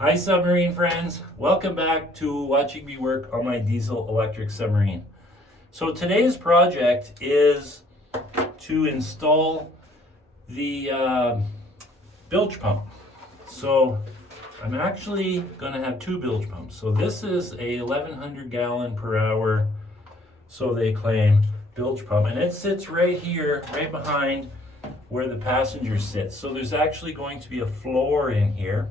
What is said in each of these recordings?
Hi submarine friends, welcome back to watching me work on my diesel electric submarine. So today's project is to install the bilge pump. So I'm actually going to have two bilge pumps. So this is a 1100 gallon per hour, so they claim, bilge pump, and it sits right here, right behind where the passenger sits. So there's actually going to be a floor in here,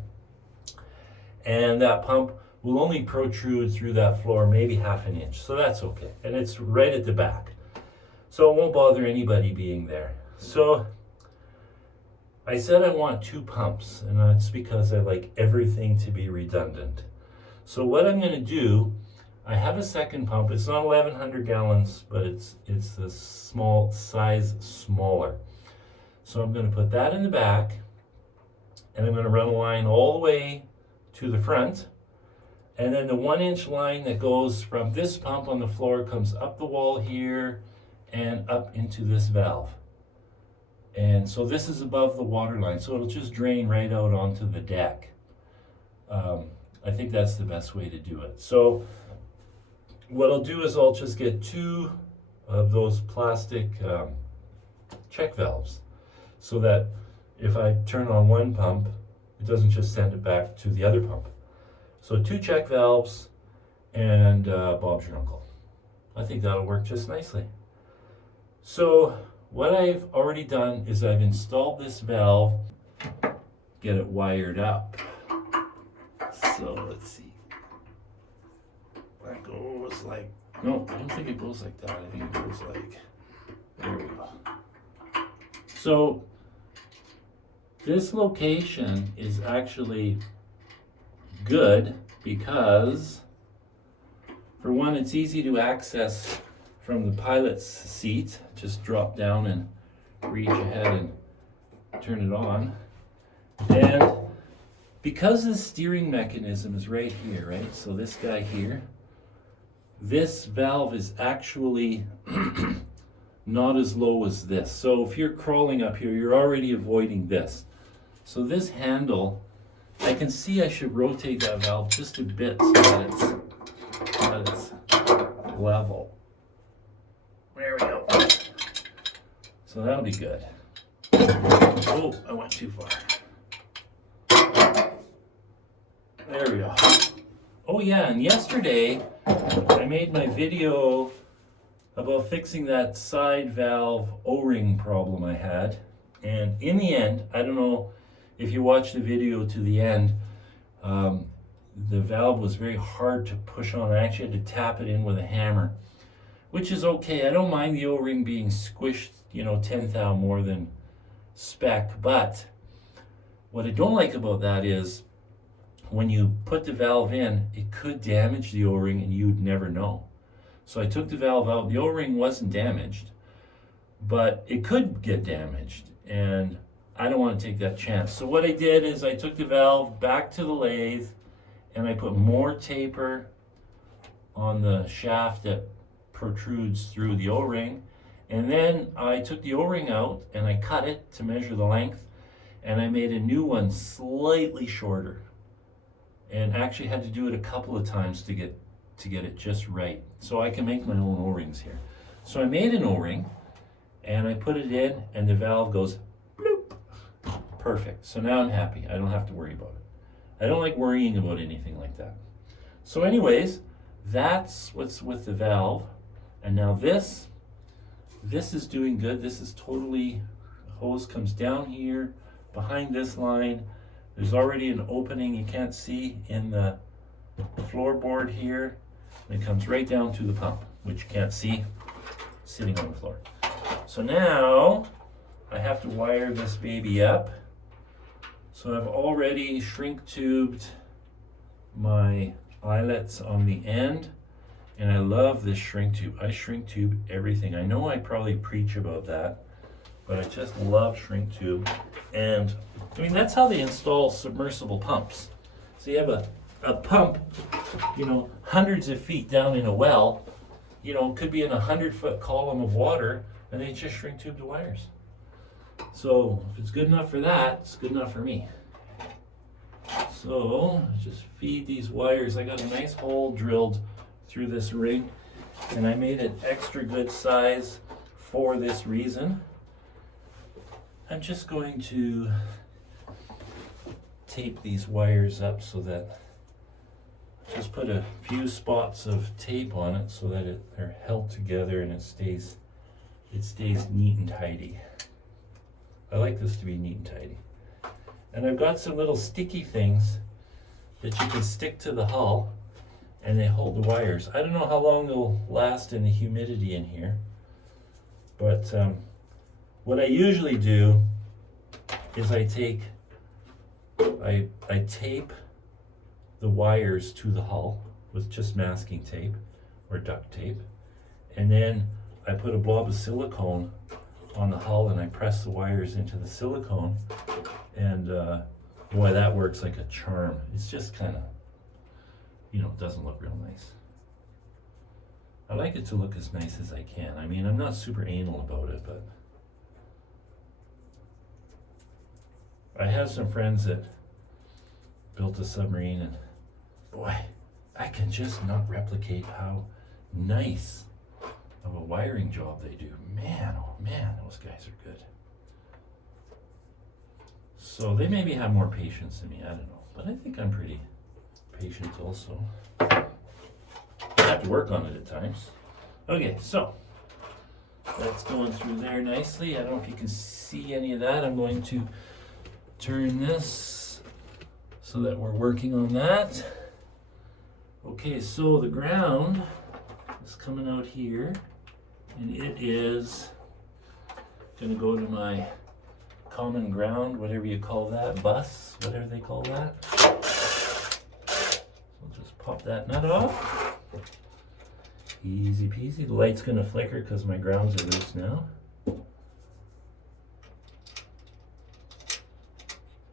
and that pump will only protrude through that floor maybe half an inch, so that's okay. And it's right at the back, so it won't bother anybody being there. So I said I want two pumps, and that's because I like everything to be redundant. So what I'm going to do, I have a second pump. It's not 1100 gallons, but it's the small size smaller. So I'm going to put that in the back, and I'm going to run a line all the way to the front, and then the 1 inch line that goes from this pump on the floor comes up the wall here and up into this valve. And so this is above the water line, so it'll just drain right out onto the deck. I think that's the best way to do it. So what I'll do is I'll just get two of those plastic check valves, so that if I turn on one pump, it doesn't just send it back to the other pump. So two check valves, and Bob's your uncle. I think that'll work just nicely. So what I've already done is I've installed this valve, get it wired up. So let's see. That goes like, no, I don't think it goes like that. I think it goes like, there we go. So this location is actually good because, for one, it's easy to access from the pilot's seat. Just drop down and reach ahead and turn it on. And because the steering mechanism is right here, right? So this guy here, this valve is actually not as low as this. So if you're crawling up here, you're already avoiding this. So this handle, I can see I should rotate that valve just a bit so that it's level. There we go. So that'll be good. Oh, I went too far. There we go. Oh yeah, and yesterday I made my video about fixing that side valve O-ring problem I had. And in the end, I don't know if you watch the video to the end, the valve was very hard to push on. I actually had to tap it in with a hammer, which is okay. I don't mind the O-ring being squished, 10 thou more than spec. But what I don't like about that is when you put the valve in, it could damage the O-ring and you'd never know. So I took the valve out. The O-ring wasn't damaged, but it could get damaged, and I don't want to take that chance. So what I did is I took the valve back to the lathe, and I put more taper on the shaft that protrudes through the O-ring. And then I took the O-ring out and I cut it to measure the length, and I made a new one slightly shorter, and actually had to do it a couple of times to get it just right, so I can make my own O-rings here. So I made an O-ring and I put it in, and the valve goes bloop. Perfect. So now I'm happy. I don't have to worry about it. I don't like worrying about anything like that. So anyways, that's what's with the valve. And now this is doing good. This is totally, the hose comes down here behind this line. There's already an opening you can't see in the floorboard here. And it comes right down to the pump, which you can't see sitting on the floor. So now I have to wire this baby up. So I've already shrink tubed my eyelets on the end, and I love this shrink tube. I shrink tube everything. I know I probably preach about that, but I just love shrink tube. And I mean, that's how they install submersible pumps. So you have a pump, hundreds of feet down in a well, could be in 100-foot column of water, and they just shrink tube the wires. So if it's good enough for that, it's good enough for me. So just feed these wires. I got a nice hole drilled through this ring, and I made it extra good size for this reason. I'm just going to tape these wires up so that, just put a few spots of tape on it so that they're held together and it stays neat and tidy. I like this to be neat and tidy. And I've got some little sticky things that you can stick to the hull, and they hold the wires. I don't know how long they'll last in the humidity in here, but what I usually do is I tape the wires to the hull with just masking tape or duct tape, and then I put a blob of silicone on the hull and I press the wires into the silicone, and boy, that works like a charm. It's just kind of, doesn't look real nice. I like it to look as nice as I can. I mean, I'm not super anal about it, but I have some friends that built a submarine, and boy, I can just not replicate how nice of a wiring job they do. Man, oh man, those guys are good. So they maybe have more patience than me, I don't know. But I think I'm pretty patient also. I have to work on it at times. Okay, so that's going through there nicely. I don't know if you can see any of that. I'm going to turn this so that we're working on that. Okay, so the ground is coming out here, and it is going to go to my common ground, whatever you call that, bus, whatever they call that. So just pop that nut off. Easy peasy. The light's going to flicker because my grounds are loose now.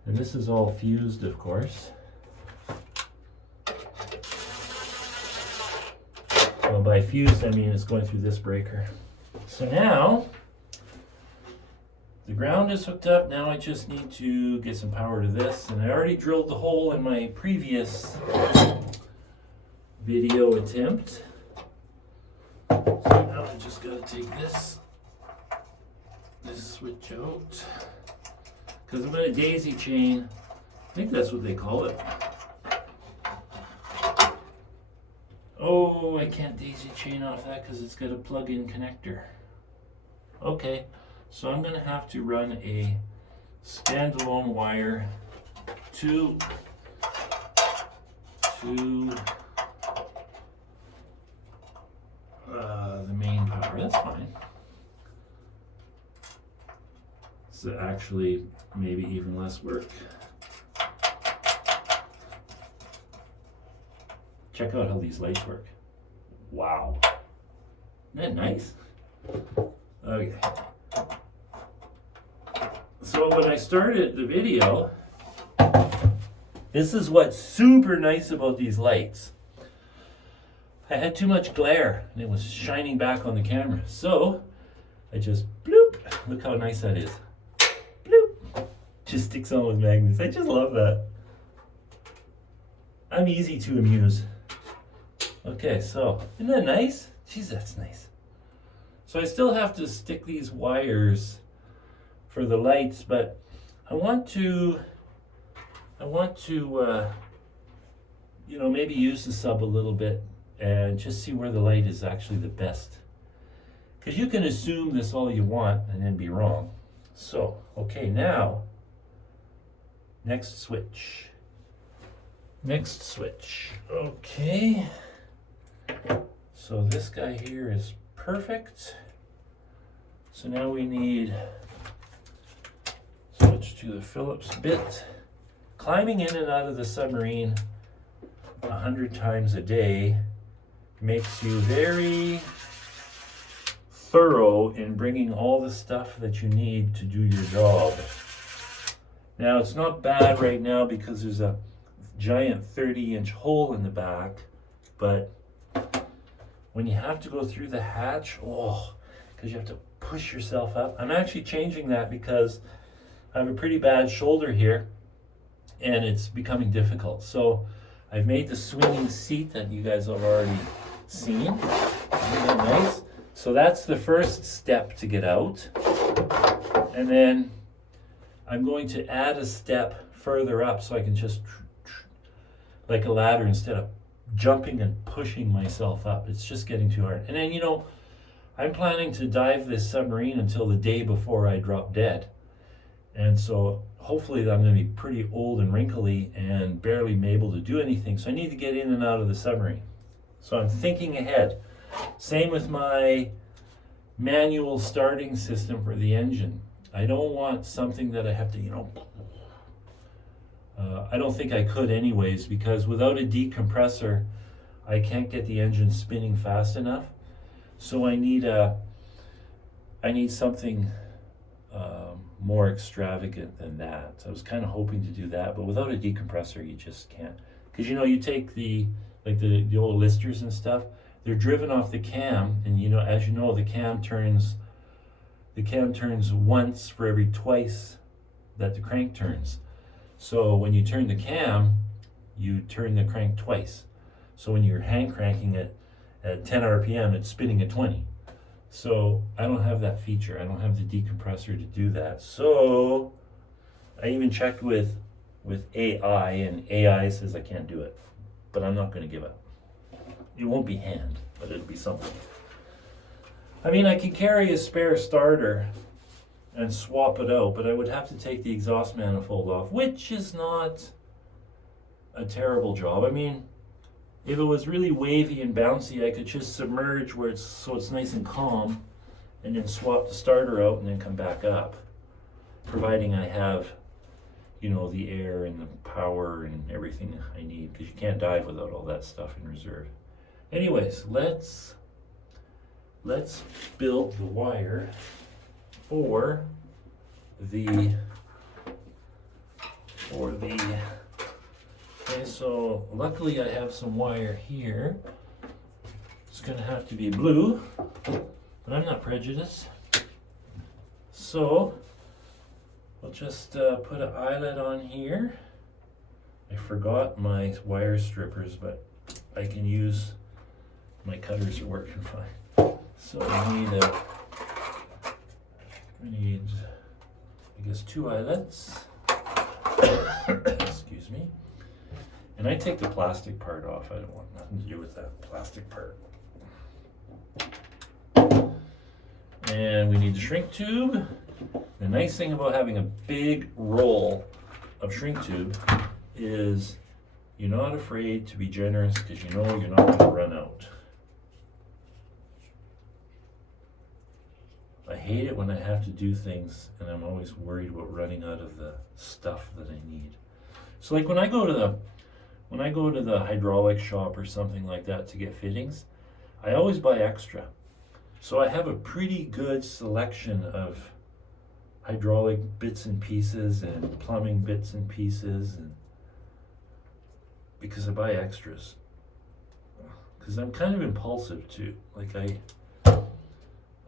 And this is all fused, of course. Well, by fused, I mean it's going through this breaker. So now, the ground is hooked up. Now I just need to get some power to this. And I already drilled the hole in my previous video attempt. So now I just gotta take this switch out. Because I'm going to daisy chain, I think that's what they call it. Oh, I can't daisy chain off that because it's got a plug-in connector. Okay, so I'm going to have to run a standalone wire to the main power. That's fine. So actually, maybe even less work. Check out how these lights work. Wow. Isn't that nice? Okay. So when I started the video, this is what's super nice about these lights. I had too much glare and it was shining back on the camera. So I just bloop. Look how nice that is. Bloop. Just sticks on with magnets. I just love that. I'm easy to amuse. Okay, so isn't that nice? Jeez, that's nice. So I still have to stick these wires for the lights, but I want to maybe use the sub a little bit and just see where the light is actually the best. Because you can assume this all you want and then be wrong. So, okay, now, next switch. Next switch. Okay. So this guy here is perfect. So now we need switch to the Phillips bit. Climbing in and out of the submarine 100 times a day makes you very thorough in bringing all the stuff that you need to do your job. Now it's not bad right now because there's a giant 30-inch hole in the back, but when you have to go through the hatch, because you have to push yourself up. I'm actually changing that because I have a pretty bad shoulder here, and it's becoming difficult. So I've made the swinging seat that you guys have already seen. Isn't that nice? So that's the first step to get out. And then I'm going to add a step further up so I can just like a ladder instead of jumping and pushing myself up. It's just getting too hard. And then, you know, I'm planning to dive this submarine until the day before I drop dead. And so hopefully I'm going to be pretty old and wrinkly and barely able to do anything. So I need to get in and out of the submarine. So I'm thinking ahead. Same with my manual starting system for the engine. I don't want something that I have to, you know, I don't think I could anyways, because without a decompressor, I can't get the engine spinning fast enough. So I need something more extravagant than that. I was kind of hoping to do that, but without a decompressor, you just can't. Because, you know, you take the old listers and stuff, they're driven off the cam, and, you know, as you know, the cam turns once for every twice that the crank turns. So when you turn the cam, you turn the crank twice. So when you're hand cranking it at 10 RPM, it's spinning at 20. So I don't have that feature. I don't have the decompressor to do that. So I even checked with AI, and AI says I can't do it. But I'm not going to give up. It won't be hand, but it'll be something. I mean, I can carry a spare starter and swap it out, but I would have to take the exhaust manifold off, which is not a terrible job. I mean, if it was really wavy and bouncy, I could just submerge where it's nice and calm, and then swap the starter out and then come back up, providing I have, you know, the air and the power and everything I need, because you can't dive without all that stuff in reserve. Anyways, let's build the wire for the okay, so luckily I have some wire here. It's gonna have to be blue, but I'm not prejudiced. So I'll just put an eyelet on here. I forgot my wire strippers, but I can use, my cutters are working fine. So I need, I guess, 2 eyelets. Excuse me. And I take the plastic part off. I don't want nothing to do with that plastic part. And we need the shrink tube. The nice thing about having a big roll of shrink tube is you're not afraid to be generous, because you know you're not going to run out. I hate it when I have to do things and I'm always worried about running out of the stuff that I need. So like when I go to the hydraulic shop or something like that to get fittings, I always buy extra. So I have a pretty good selection of hydraulic bits and pieces and plumbing bits and pieces, and because I buy extras. Because I'm kind of impulsive too. Like I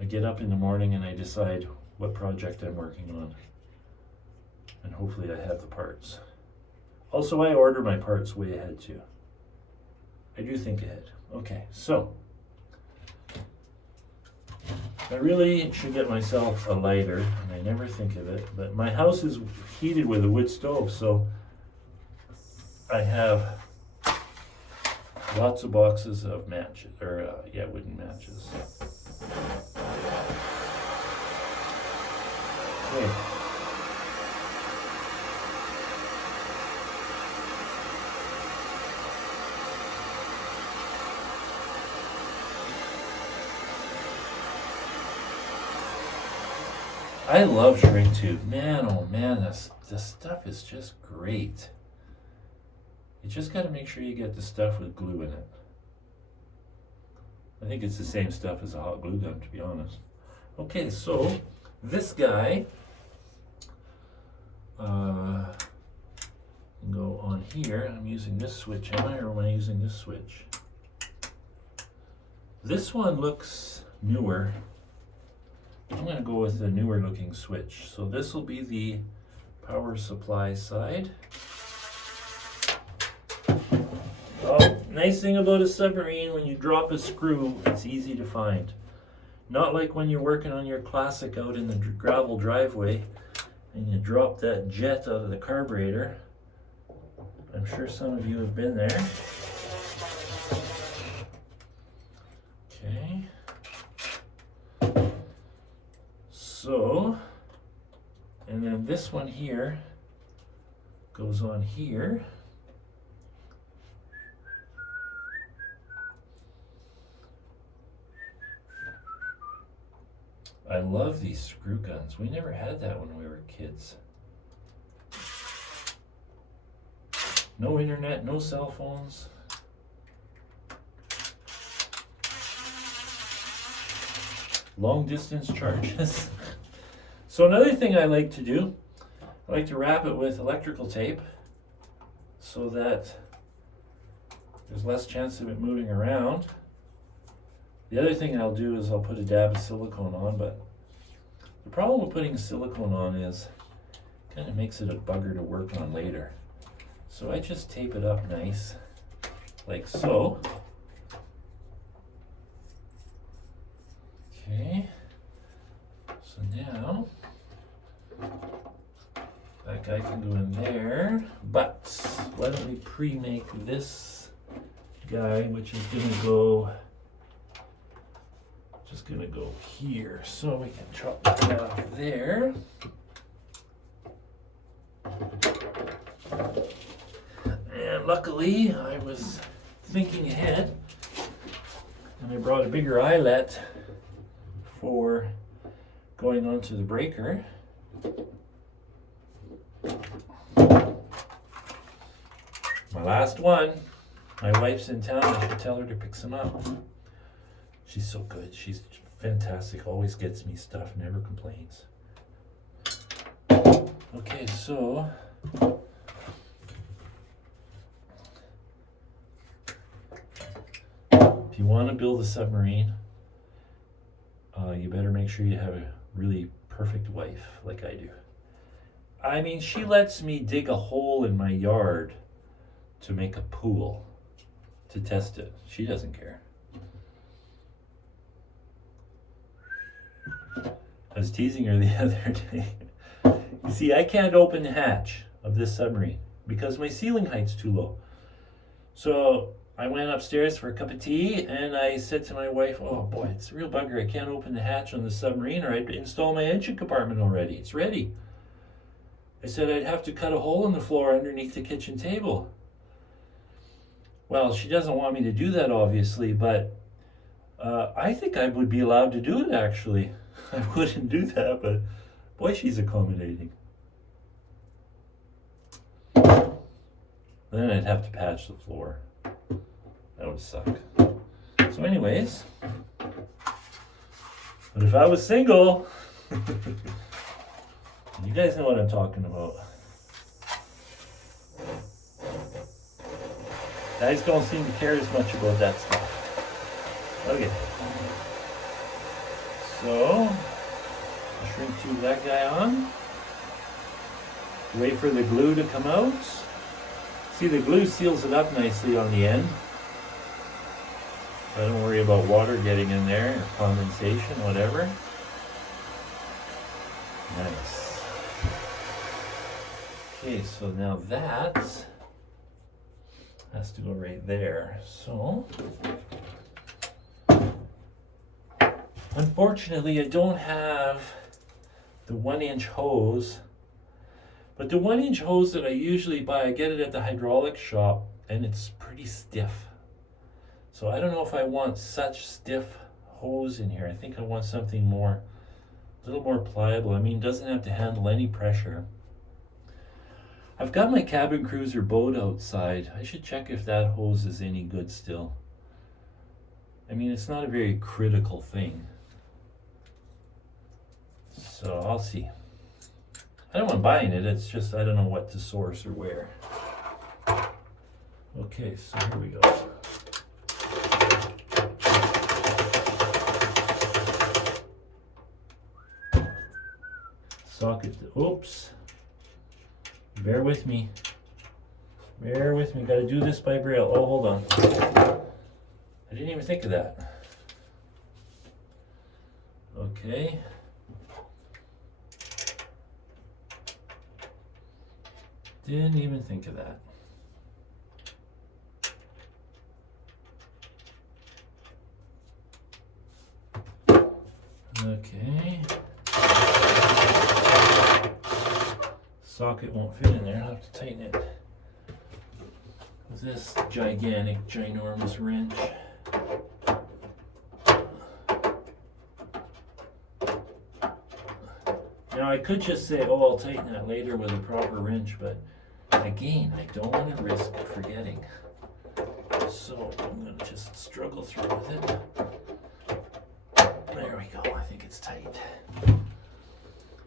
get up in the morning and I decide what project I'm working on, and hopefully I have the parts. Also, I order my parts way ahead too. I do think ahead. Okay, so I really should get myself a lighter, and I never think of it, but my house is heated with a wood stove, so I have lots of boxes of matches, or wooden matches. Okay. I love shrink tube. Man, oh man, this stuff is just great. You just got to make sure you get the stuff with glue in it. I think it's the same stuff as a hot glue gun, to be honest. Okay, so this guy can go on here. I'm using this switch, am I, or am I using this switch? This one looks newer. I'm going to go with the newer looking switch. So this will be the power supply side. Nice thing about a submarine, when you drop a screw, it's easy to find. Not like when you're working on your classic out in the gravel driveway and you drop that jet out of the carburetor. I'm sure some of you have been there. Okay. So, and then this one here goes on here. I love these screw guns. We never had that when we were kids. No internet, no cell phones. Long distance charges. So another thing I like to do, I like to wrap it with electrical tape so that there's less chance of it moving around. The other thing I'll do is I'll put a dab of silicone on, but the problem with putting silicone on is it kind of makes it a bugger to work on later. So I just tape it up nice, like so. Okay, so now that guy can go in there, but why don't we pre-make this guy, which is just gonna go here, so we can chop that off there. And luckily, I was thinking ahead, and I brought a bigger eyelet for going onto the breaker. My last one. My wife's in town. I should tell her to pick some up. She's so good. She's fantastic. Always gets me stuff. Never complains. Okay, so if you want to build a submarine, you better make sure you have a really perfect wife like I do. I mean, she lets me dig a hole in my yard to make a pool to test it. She doesn't care. I was teasing her the other day. You see, I can't open the hatch of this submarine because my ceiling height's too low. So I went upstairs for a cup of tea and I said to my wife, oh boy, it's a real bugger. I can't open the hatch on the submarine or I'd install my engine compartment already. It's ready. I said I'd have to cut a hole in the floor underneath the kitchen table. Well, she doesn't want me to do that, obviously, but I think I would be allowed to do it, actually. I wouldn't do that, but boy, she's accommodating. Then I'd have to patch the floor. That would suck. So anyways, but if I was single, you guys know what I'm talking about. Guys don't seem to care as much about that stuff. Okay. So, shrink tube that guy on. Wait for the glue to come out. See, the glue seals it up nicely on the end. So I don't worry about water getting in there or condensation, whatever. Nice. Okay, so now that has to go right there. So, unfortunately, I don't have the 1-inch hose, but the 1-inch hose that I usually buy, I get it at the hydraulics shop, and it's pretty stiff. So I don't know if I want such stiff hose in here. I think I want something more, a little more pliable. I mean, it doesn't have to handle any pressure. I've got my cabin cruiser boat outside. I should check if that hose is any good still. I mean, it's not a very critical thing. So I'll see. I don't want buying it, it's just I don't know what to source or where. Okay, so here we go. Socket, oops. Bear with me. Bear with me, gotta do this by braille. Oh, hold on. I didn't even think of that. Okay. Didn't even think of that. Okay. Socket won't fit in there, I'll have to tighten it with this gigantic, ginormous wrench. Now I could just say, oh, I'll tighten that later with a proper wrench, but again, I don't want to risk forgetting. So I'm going to just struggle through with it. There we go, I think it's tight.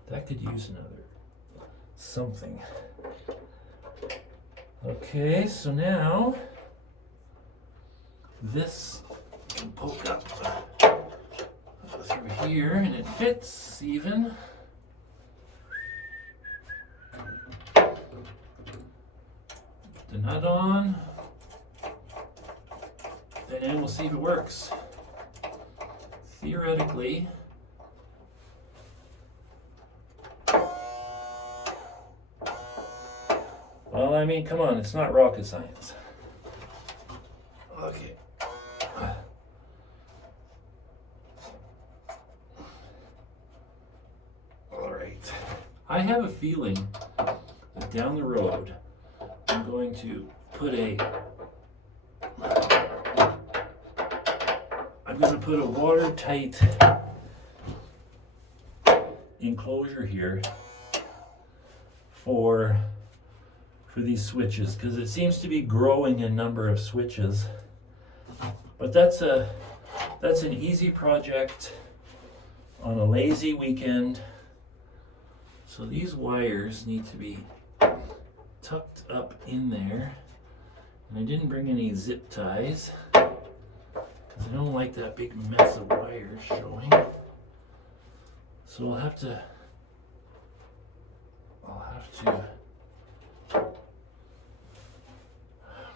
That could use another something. Okay, so now this can poke up through here and it fits even. The nut on, then we'll see if it works. Theoretically, well, I mean, come on, it's not rocket science. Okay. All right. I have a feeling that down the road, I'm going to put a watertight enclosure here for these switches, because it seems to be growing in number of switches. But that's an easy project on a lazy weekend. So these wires need to be tucked up in there, and I didn't bring any zip ties because I don't like that big mess of wires showing. So I'll have to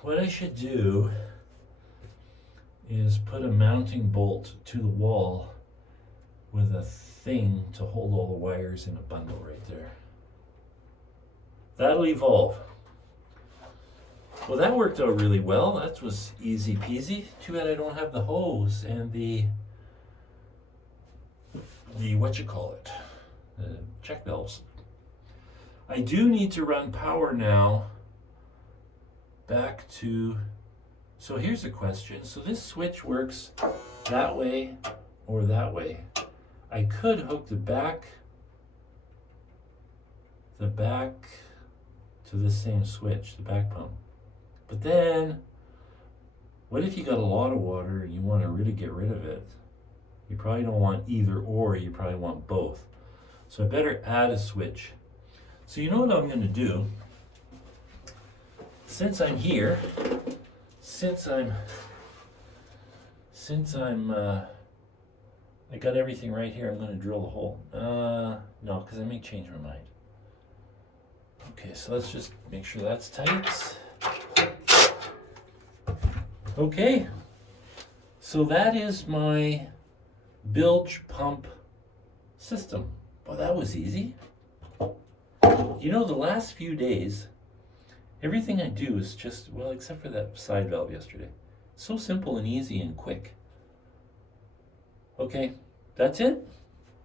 what I should do is put a mounting bolt to the wall with a thing to hold all the wires in a bundle right there. That'll evolve. Well, that worked out really well. That was easy peasy. Too bad I don't have the hose and the check valves. I do need to run power now back to, so here's the question. So this switch works that way or that way. I could hook the back to the same switch, the back pump. But then, what if you got a lot of water and you want to really get rid of it? You probably don't want either or, you probably want both. So I better add a switch. So you know what I'm going to do? Since I'm here, I got everything right here, I'm going to drill the hole. No, because I may change my mind. Okay, so let's just make sure that's tight. Okay, so that is my bilge pump system. Well, that was easy. You know, the last few days, everything I do is just, well, except for that side valve yesterday. So simple and easy and quick. Okay, that's it.